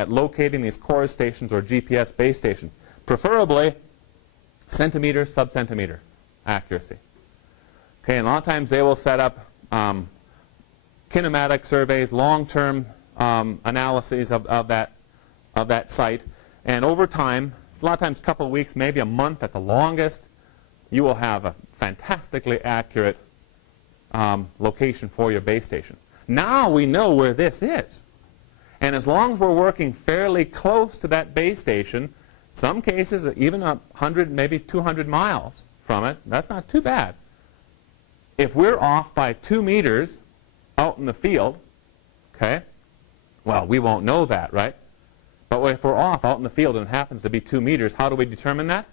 at locating these core stations or GPS base stations. Preferably centimeter, sub-centimeter accuracy. Okay, and a lot of times they will set up kinematic surveys, long-term analyses of that site. And over time, a lot of times a couple of weeks, maybe a month at the longest, you will have a fantastically accurate location for your base station. Now we know where this is. And as long as we're working fairly close to that base station, some cases even 100, maybe 200 miles from it, that's not too bad. If we're off by 2 meters out in the field, okay, well, we won't know that, right? But if we're off out in the field and it happens to be 2 meters, how do we determine that?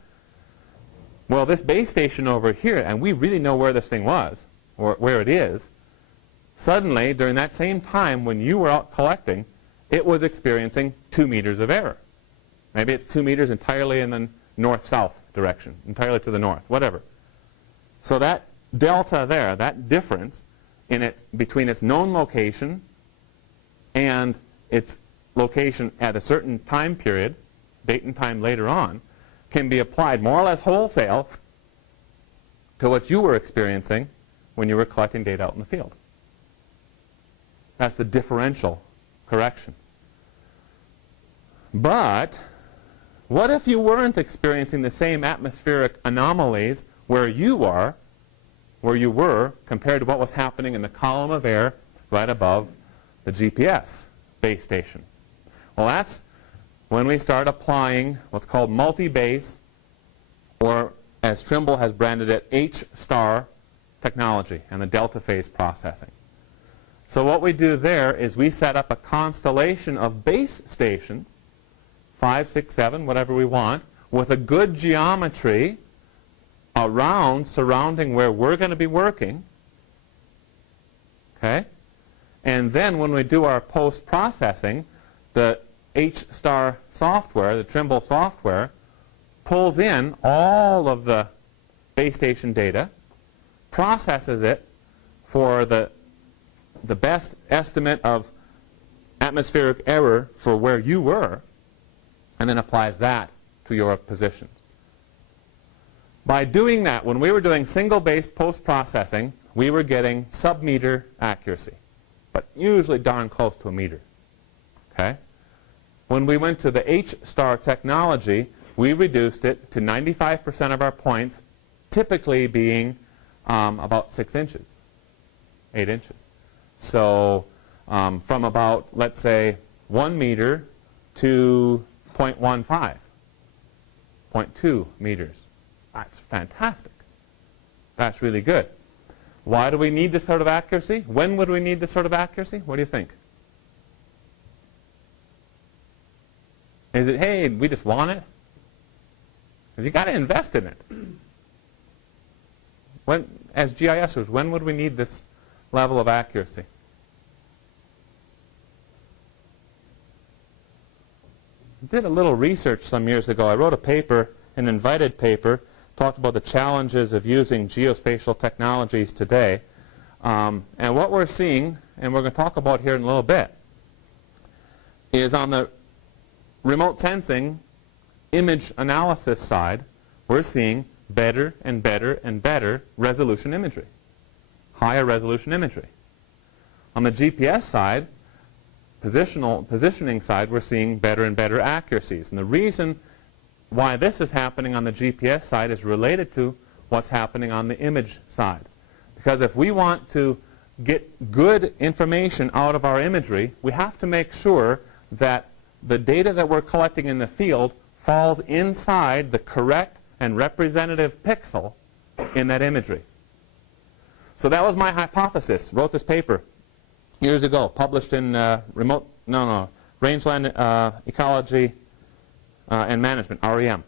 Well, this base station over here, and we really know where this thing was, or where it is, suddenly, during that same time when you were out collecting, it was experiencing 2 meters of error. Maybe it's 2 meters entirely in the north-south direction, entirely to the north, whatever. So that delta there, that difference between its known location and its location at a certain time period, date and time later on, can be applied more or less wholesale to what you were experiencing when you were collecting data out in the field. That's the differential correction. But what if you weren't experiencing the same atmospheric anomalies where you were compared to what was happening in the column of air right above the GPS base station? Well, that's when we start applying what's called multi-base, or as Trimble has branded it, H-star technology and the delta phase processing. So what we do there is we set up a constellation of base stations, 5, 6, 7, whatever we want, with a good geometry surrounding where we're going to be working. Okay? And then when we do our post-processing, the H-star software, the Trimble software, pulls in all of the base station data, processes it for the best estimate of atmospheric error for where you were, and then applies that to your positions. By doing that, when we were doing single-based post-processing, we were getting sub-meter accuracy, but usually darn close to a meter. Okay? When we went to the H-star technology, we reduced it to 95% of our points, typically being about 6 inches, 8 inches. So from about, let's say, 1 meter to 0.15, 0.2 meters. That's fantastic. That's really good. Why do we need this sort of accuracy? When would we need this sort of accuracy? What do you think? Is it, hey, we just want it? Because you've got to invest in it. When, as GISers, when would we need this level of accuracy? I did a little research some years ago. I wrote a paper, an invited paper, talked about the challenges of using geospatial technologies today. And what we're seeing, and we're going to talk about here in a little bit, is on the remote sensing image analysis side, we're seeing better and better and better resolution imagery, higher resolution imagery. On the GPS side, positioning side, we're seeing better and better accuracies. And the reason why this is happening on the GPS side is related to what's happening on the image side. Because if we want to get good information out of our imagery, we have to make sure that the data that we're collecting in the field falls inside the correct and representative pixel in that imagery. So that was my hypothesis. Wrote this paper years ago, published in Rangeland Ecology and Management, REM.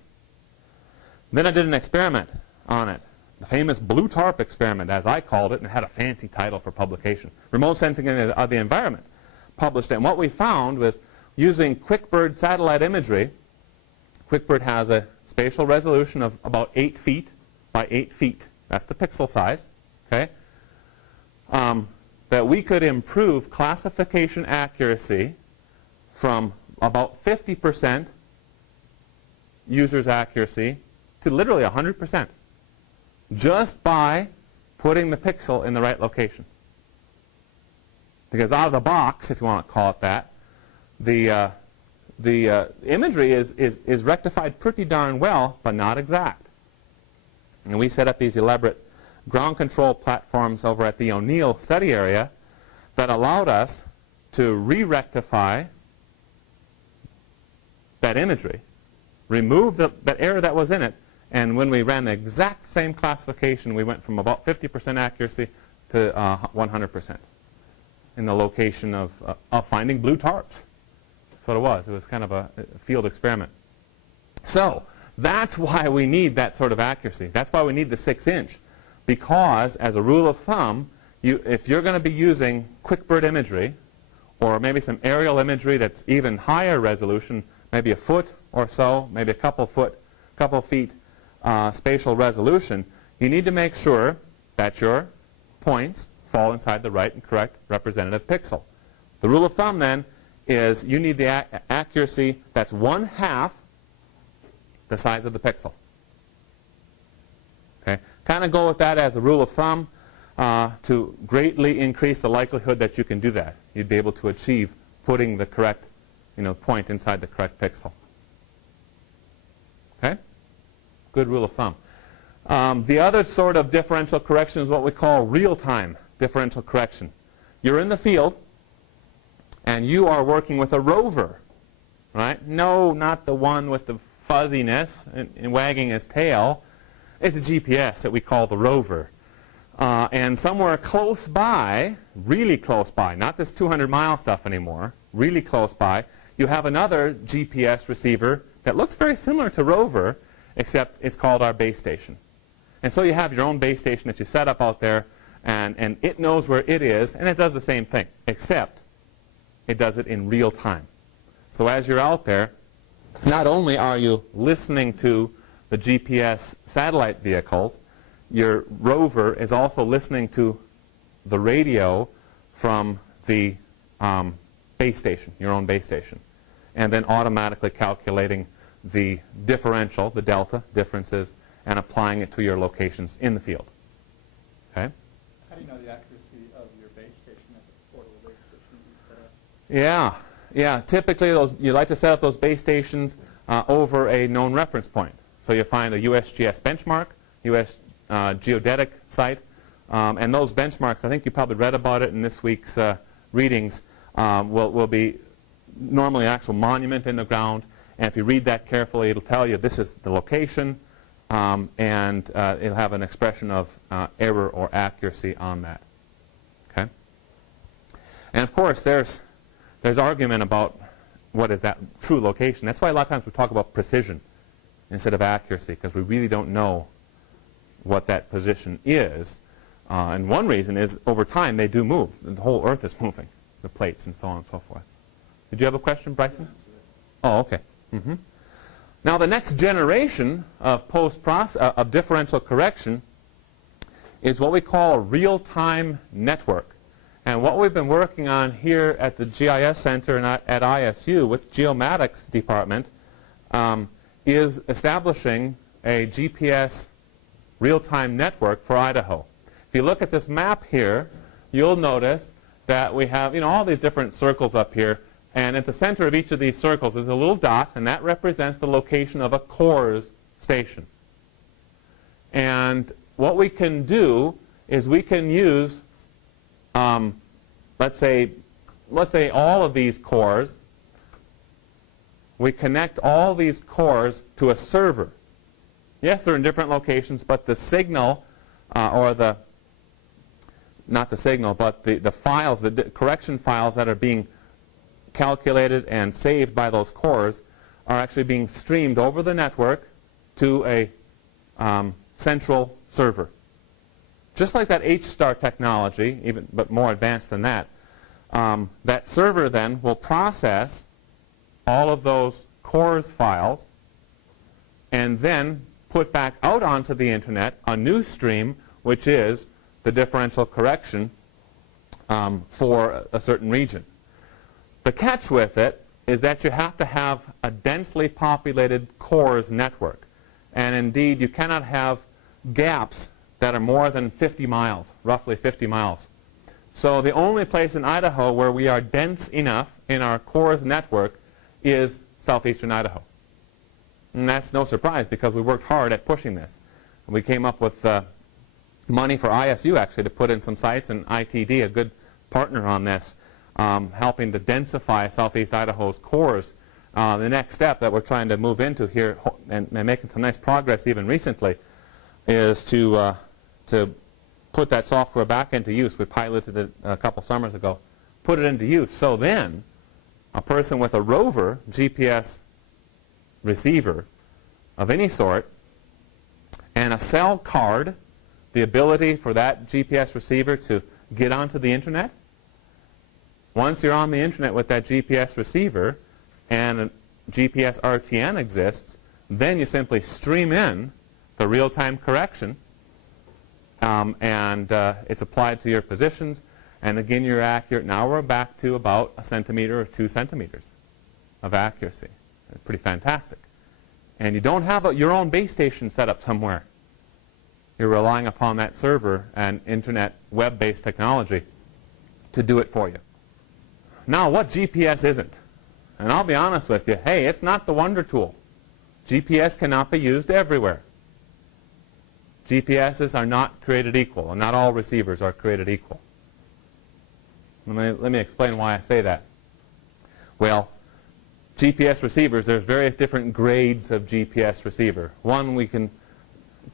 Then I did an experiment on it, the famous blue tarp experiment, as I called it, and it had a fancy title for publication. Remote sensing of the environment. Published it. And what we found was using QuickBird satellite imagery. QuickBird has a spatial resolution of about 8 feet by 8 feet. That's the pixel size. Okay? That we could improve classification accuracy from about 50% user's accuracy to literally 100% just by putting the pixel in the right location. Because out of the box, if you want to call it that, the imagery is rectified pretty darn well, but not exact. And we set up these elaborate ground control platforms over at the O'Neill study area that allowed us to re-rectify that imagery, remove that error that was in it, and when we ran the exact same classification, we went from about 50% accuracy to 100% in the location of finding blue tarps. That's what it was. It was kind of a field experiment. So that's why we need that sort of accuracy. That's why we need the 6-inch. Because, as a rule of thumb, if you're going to be using QuickBird imagery, or maybe some aerial imagery that's even higher resolution, maybe a foot or so, maybe a couple feet spatial resolution, you need to make sure that your points fall inside the right and correct representative pixel. The rule of thumb, then, is you need the accuracy that's 1/2 the size of the pixel. Okay? Kind of go with that as a rule of thumb to greatly increase the likelihood that you can do that. You'd be able to achieve putting the correct point inside the correct pixel. Okay? Good rule of thumb. The other sort of differential correction is what we call real-time differential correction. You're in the field, and you are working with a rover, right? No, not the one with the fuzziness and wagging his tail. It's a GPS that we call the rover. And somewhere close by, really close by, not this 200-mile stuff anymore, really close by, you have another GPS receiver that looks very similar to rover, except it's called our base station. And so you have your own base station that you set up out there, and it knows where it is, and it does the same thing, except it does it in real time. So as you're out there, not only are you listening to the GPS satellite vehicles, your rover is also listening to the radio from the base station, your own base station, and then automatically calculating the differential, the delta differences, and applying it to your locations in the field. Okay? How do you know the accuracy of your base station at the portable base station you set up? Yeah. Typically, you like to set up those base stations over a known reference point. So you find a USGS benchmark, US geodetic site, and those benchmarks, I think you probably read about it in this week's readings, will be normally an actual monument in the ground. And if you read that carefully, it'll tell you this is the location, and it'll have an expression of error or accuracy on that. Okay? And of course, there's argument about what is that true location. That's why a lot of times we talk about precision instead of accuracy, because we really don't know what that position is. And one reason is over time they do move. The whole Earth is moving, the plates and so on and so forth. Did you have a question, Bryson? Oh, okay. Mm-hmm. Now the next generation of of differential correction is what we call a real-time network. And what we've been working on here at the GIS Center and at ISU with Geomatics Department is establishing a GPS real-time network for Idaho. If you look at this map here, you'll notice that we have all these different circles up here. And at the center of each of these circles is a little dot, and that represents the location of a CORS station. And what we can do is we can use, let's say all of these cores. We connect all these cores to a server. Yes, they're in different locations, but the signal, not the signal, but the files, the correction files that are being calculated and saved by those cores are actually being streamed over the network to a central server. Just like that H-star technology, but more advanced than that, that server then will process all of those cores files and then put back out onto the internet a new stream, which is the differential correction for a certain region. The catch with it is that you have to have a densely populated cores network. And indeed, you cannot have gaps that are more than 50 miles, roughly 50 miles. So the only place in Idaho where we are dense enough in our cores network is southeastern Idaho. And that's no surprise because we worked hard at pushing this. We came up with money for ISU actually to put in some sites, and ITD, a good partner on this, helping to densify southeast Idaho's cores. The next step that we're trying to move into here and making some nice progress even recently is to put that software back into use. We piloted it a couple summers ago. Put it into use. So then a person with a rover GPS receiver of any sort and a cell card, the ability for that GPS receiver to get onto the internet. Once you're on the internet with that GPS receiver and a GPS RTN exists, then you simply stream in the real-time correction and it's applied to your positions, and again you're accurate. Now we're back to about 1 centimeter or 2 centimeters of accuracy. It's pretty fantastic. And you don't have your own base station set up somewhere. You're relying upon that server and internet web-based technology to do it for you. Now, what GPS isn't? And I'll be honest with you, hey, it's not the wonder tool. GPS cannot be used everywhere. GPSs are not created equal, and not all receivers are created equal. Let me explain why I say that. Well, GPS receivers, there's various different grades of GPS receiver. One we can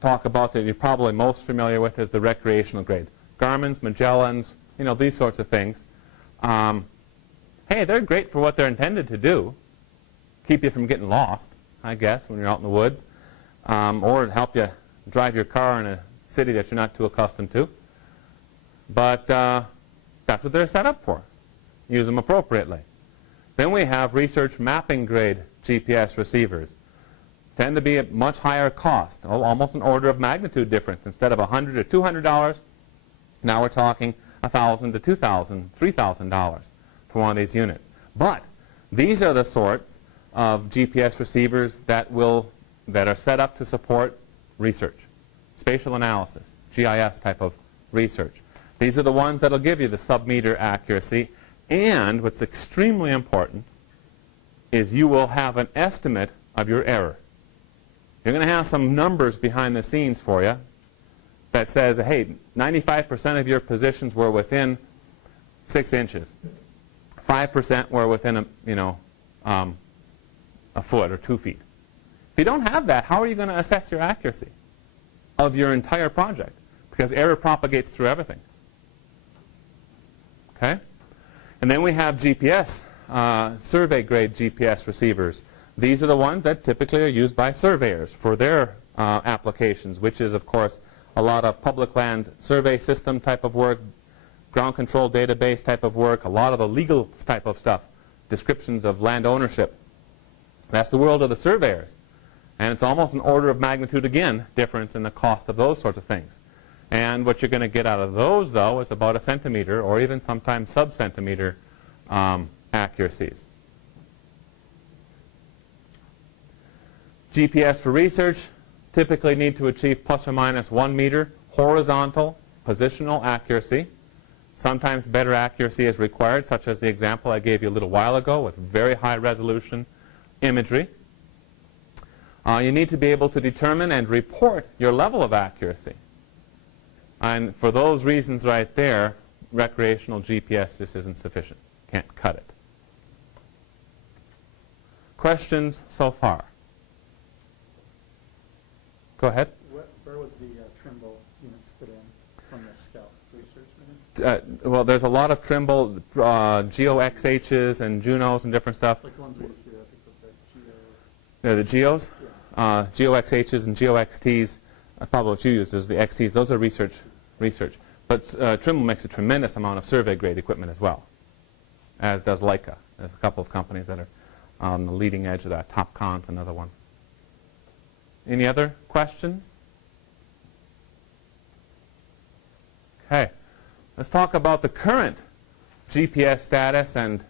talk about that you're probably most familiar with is the recreational grade. Garmin's, Magellan's, these sorts of things. Hey, they're great for what they're intended to do. Keep you from getting lost, I guess, when you're out in the woods. Or help you drive your car in a city that you're not too accustomed to. But that's what they're set up for. Use them appropriately. Then we have research mapping grade GPS receivers. Tend to be at much higher cost, almost an order of magnitude difference. Instead of $100 or $200, now we're talking $1,000 to $2,000, $3,000 for one of these units. But these are the sorts of GPS receivers that are set up to support research, spatial analysis, GIS type of research. These are the ones that will give you the sub-meter accuracy. And what's extremely important is you will have an estimate of your error. You're going to have some numbers behind the scenes for you that says, hey, 95% of your positions were within 6 inches. 5% were within a foot or 2 feet. If you don't have that, how are you going to assess your accuracy of your entire project? Because error propagates through everything. Okay? And then we have GPS, survey-grade GPS receivers. These are the ones that typically are used by surveyors for their applications, which is, of course, a lot of public land survey system type of work, ground control database type of work, a lot of the legal type of stuff, descriptions of land ownership. That's the world of the surveyors. And it's almost an order of magnitude, again, difference in the cost of those sorts of things. And what you're going to get out of those, though, is about 1 centimeter or even sometimes sub-centimeter accuracies. GPS for research typically need to achieve plus or minus 1 meter horizontal positional accuracy. Sometimes better accuracy is required, such as the example I gave you a little while ago with very high resolution imagery. You need to be able to determine and report your level of accuracy. And for those reasons right there, recreational GPS just isn't sufficient. Can't cut it. Questions so far? Go ahead. Where would the Trimble units fit in from the Scout research? Well, there's a lot of Trimble, GeoXHs and Junos and different stuff. Like the ones we used to do, I think was like The Geos? Yeah. GeoXHs and GeoXTs. Probably what you use is the XTs. Those are research. But Trimble makes a tremendous amount of survey-grade equipment as well, as does Leica. There's a couple of companies that are on the leading edge of that. TopCon's another one. Any other questions? Okay. Let's talk about the current GPS status and